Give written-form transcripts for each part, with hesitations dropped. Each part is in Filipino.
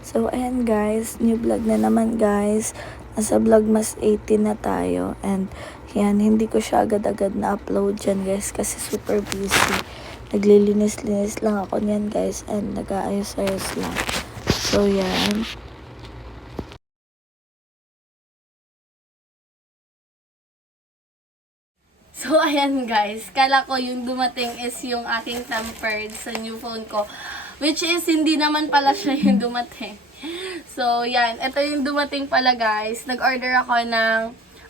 So, ayan guys, new vlog na naman guys. Nasa vlogmas 18 na tayo. And yan, hindi ko siya agad-agad na-upload dyan guys kasi super busy. Naglilinis-linis lang ako niyan guys and nag-aayos-ayos lang. So, yan. So, ayan guys. Kala ko yung dumating is yung aking tempered sa new phone ko. Which is, hindi naman pala siya yung dumating. So, yan. Ito yung dumating pala guys. Nag-order ako ng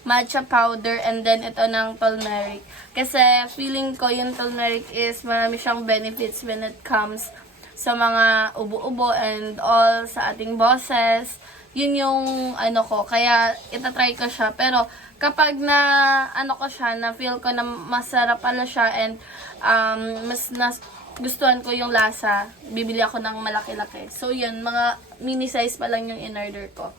matcha powder and then ito ng turmeric. Kasi feeling ko yung turmeric is marami siyang benefits when it comes sa mga ubo-ubo and all sa ating bosses. Yun yung ano ko. Kaya itatry ko siya. Pero kapag na ano ko siya, na feel ko na masarap pala siya and gustuhan ko yung lasa, bibili ako ng malaki-laki. So yun, mga mini size pa lang yung in-order ko.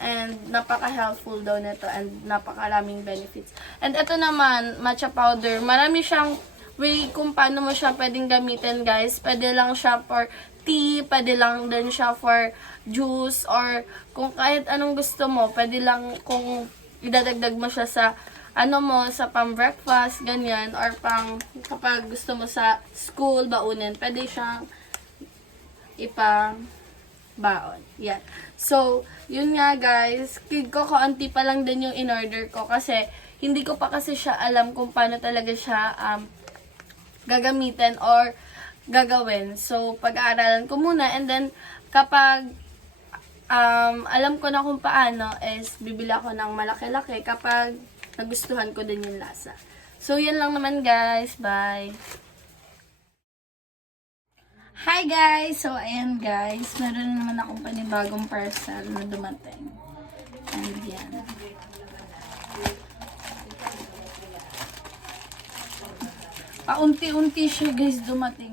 And napaka-helpful daw nito and napakaraming benefits. And ito naman, matcha powder, marami siyang way kung paano mo siya pwedeng gamitin guys. Pwede lang siya for tea, pwede lang din siya for juice, or kung kahit anong gusto mo, pwede lang kung idadagdag mo siya sa ano mo, sa pang breakfast, ganyan, or pang kapag gusto mo sa school, baunin, pwede siyang ipang baon. Yan. So, yun nga guys, kid ko kaunti pa lang din yung in-order ko kasi hindi ko pa kasi siya alam kung paano talaga siya gagamitin or gagawin. So, pag-aaralan ko muna and then kapag alam ko na kung paano is bibili ako ng malaki-laki kapag nagustuhan ko din yung lasa. So, yan lang naman guys. Bye! Hi guys! So, ayan guys. Meron na naman akong panibagong parcel na dumating. And yan. Paunti-unti siya guys dumating.